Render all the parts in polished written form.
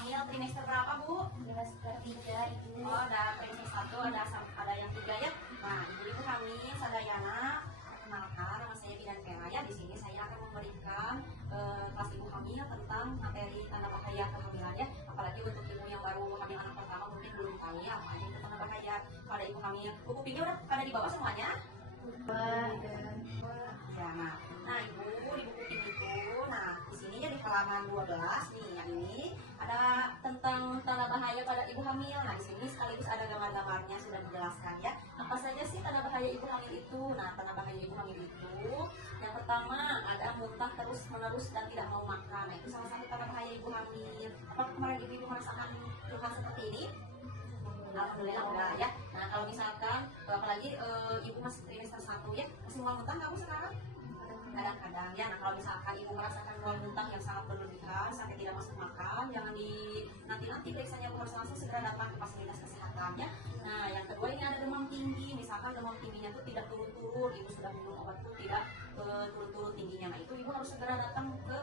hamil trimester berapa, Bu? Trimester 3 Ibu. Oh, ada trimester 1, ada yang 3 ya. Nah, ibu hamil sadayana. Perkenalkan, nama saya Bidan Vera ya. Di sini saya akan memberikan kelas ibu hamil tentang materi tanda bahaya kehamilan ya. Apalagi untuk ibu yang baru hamil anak pertama mungkin belum tahu ya apa itu tanda bahaya pada ibu hamil. Buku pinggir udah pada dibawa semuanya? Ya, nah ibu di buku pinggir itu, nah di sini ya di halaman 12 nih yang ini ada tentang tanda bahaya pada ibu hamil. Nah di sini sekaligus ada gambar-gambarnya sudah dijelaskan ya. Apa saja sih tanda bahaya ibu hamil itu? Nah tanda bahaya ibu hamil itu yang pertama ada muntah terus menerus dan tidak mau makan. Nah itu salah satu tanda bahaya ibu hamil. Apakah kemarin ibu merasakan keluhan seperti ini? Alhamdulillah udah ya. Nah kalau misalkan apalagi ibu masih trimester 1 ya, masih mual muntah kamu sekarang? Kadang-kadang ya. Nah kalau misalkan ibu merasakan mual muntah yang sangat berlebihan sampai tidak masuk makan, jangan nanti periksanya harus langsung segera datang ke fasilitas kesehatan ya. Nah yang kedua ini ada demam tinggi, misalkan demam tingginya itu tidak turun-turun, ibu sudah minum obat itu tidak turun-turun tingginya. Nah itu ibu harus segera datang ke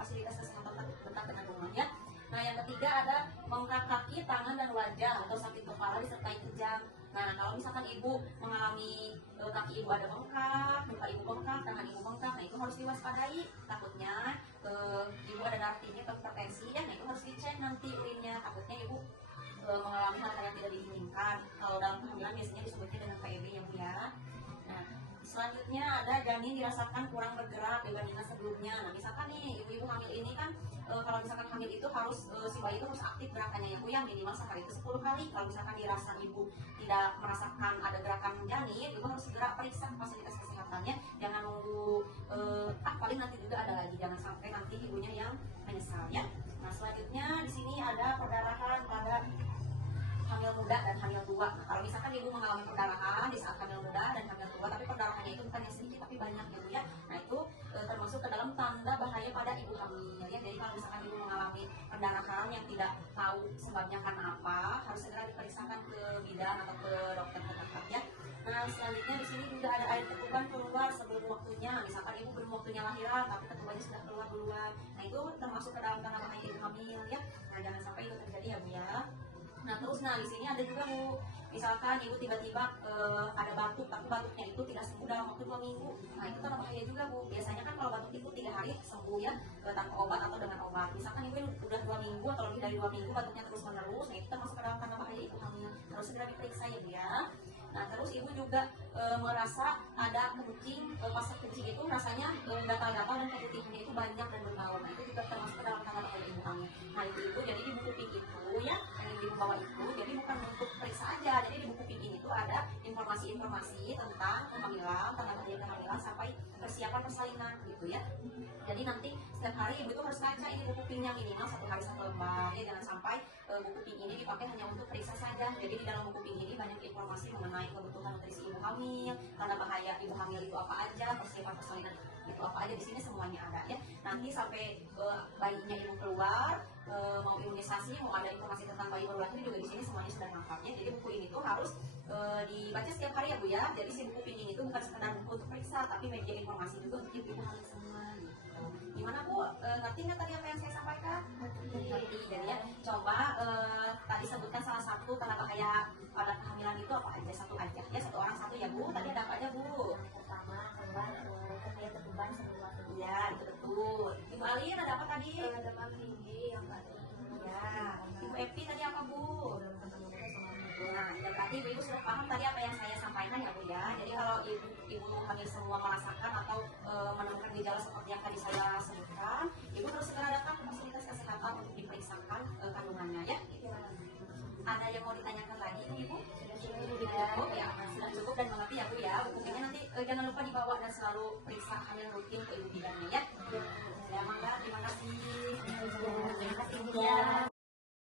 fasilitas kesehatan terdekat dengan rumah ya. Nah yang ketiga ada bengkak kaki, tangan, dan wajah atau sakit kepala disertai kejang. Nah kalau misalkan ibu mengalami kaki ibu ada bengkak, muka ibu bengkak, tangan ibu bengkak, nah itu harus diwaspadai. Takutnya ibu ada darah tinggi atau hipertensi ya, nah itu harus dicek nanti urinnya. Takutnya ibu mengalami hal yang tidak diinginkan. Kalau dalam kehamilan biasanya disebutnya dengan PEB ya Bu ya. Nah selanjutnya ada janin dirasakan kurang bergerak dibandingkan sebelumnya. Nah misalkan nih ibu-ibu hamil ini kan kalau misalkan hamil itu harus si bayi itu harus aktif gerakannya ya Bu ya, minimal sehari itu 10 kali. Kalau misalkan dirasa ibu tidak merasakan ada gerakan janin, ibu harus segera periksa fasilitas kesehatannya. Jangan nunggu paling nanti juga ada lagi, jangan sampai nanti ibunya yang menyesal ya. Nah selanjutnya di sini ada perdarahan pada hamil muda dan hamil tua. Nah, kalau misalkan ibu mengalami perdarahan di saat hamil muda dan hamil tua, tapi perdarahannya itu bukan yang sedikit tapi banyak ya Bu ya. Nah itu termasuk ke dalam tanda bahaya pada ibu hamil ya. Jadi kalau misalkan ibu mengalami perdarahan yang tidak tahu sebabnya karena apa, harus segera diperiksakan ke bidan atau ke dokter terdekat ya. Nah selanjutnya di sini juga ada air ketuban keluar sebelum waktunya. Misalkan ibu belum waktunya lahiran tapi ketubannya sudah keluar duluan. Nah itu termasuk ke dalam tanda bahaya ibu hamil ya. Nah jangan sampai itu terjadi ya Bu ya. Nah terus di sini ada juga Bu, misalkan ibu tiba-tiba ada batuk tapi batuknya itu tidak sembuh dalam waktu 2 minggu. Nah itu tanda bahaya juga Bu. Biasanya kan kalau batuk itu 3 hari sembuh ya, tanpa obat atau dengan obat. Misalkan ibu udah 2 minggu atau lebih dari 2 minggu batuknya terus menerus, nah itu termasuk ke dalam tanda bahaya ibu hamil. Harus segera diperiksa ya Bu ya. Nah terus ibu juga merasa ada kencing, pas kencing itu rasanya gatal-gatal dan keputihannya itu banyak dan berbau. Nah itu juga termasuk ke dalam tanda bahaya ibu hamil. Nah itu jadi di buku pink itu ya, yang ibu bawa itu, jadi bukan untuk periksa aja. Jadi di buku pink ini tuh ada informasi-informasi tentang kehamilan, tanda bahaya kehamilan sampai persiapan persalinan gitu ya. Jadi nanti setiap hari ibu itu harus baca ini buku pinknya minimal 1 hari 1 lembar ya. Jangan sampai buku pink ini dipakai hanya untuk periksa saja. Jadi di dalam buku pink ini banyak informasi mengenai kebutuhan nutrisi ibu hamil, tanda bahaya ibu hamil itu apa aja, persiapan persalinan itu apa aja, di sini semuanya ada ya. Nanti sampai bayinya ibu keluar, mau imunisasi, mau ada informasi tentang bayi baru lahir juga di sini semuanya sudah lengkap ya. Jadi buku ini tuh harus dibaca setiap hari ya Bu ya. Jadi si buku pink ini tuh bukan sekedar buku untuk periksa, tapi media informasi juga untuk ibu hamil semua gitu. Gimana Bu? Ngerti nggak tadi apa yang saya sampaikan? Ngerti. Jadi ya coba tadi sebutkan salah satu tanda bahaya pada kehamilan itu apa aja, satu aja ya, satu orang satu ya Bu. Tadi ada apa aja Bu? Yang pertama keluar air ketuban sebelum waktu. Ya itu betul. Ibu Alin ada apa tadi? Demam tinggi yang batuk. Ya. Ibu Epi tadi apa Bu? Belum ketemu sama Nah, yang tadi ibu sudah paham tadi apa yang saya sampaikan ya Bu ya. Jadi kalau ibu hamil semua merasakan atau menemukan gejala seperti yang tadi saya sebutkan, ibu harus segera datang ke fasilitas kesehatan untuk diperiksakan kandungannya ya. Ada yang mau ditanyakan lagi Ibu? Sudah cukup ya, sudah cukup dan mengerti ya Bu ya. Bukunya nanti jangan lupa dibawa dan selalu periksa hamil rutin ke ibu bidannya ya. Ya, mangga, terima kasih. Terima kasih Bu ya.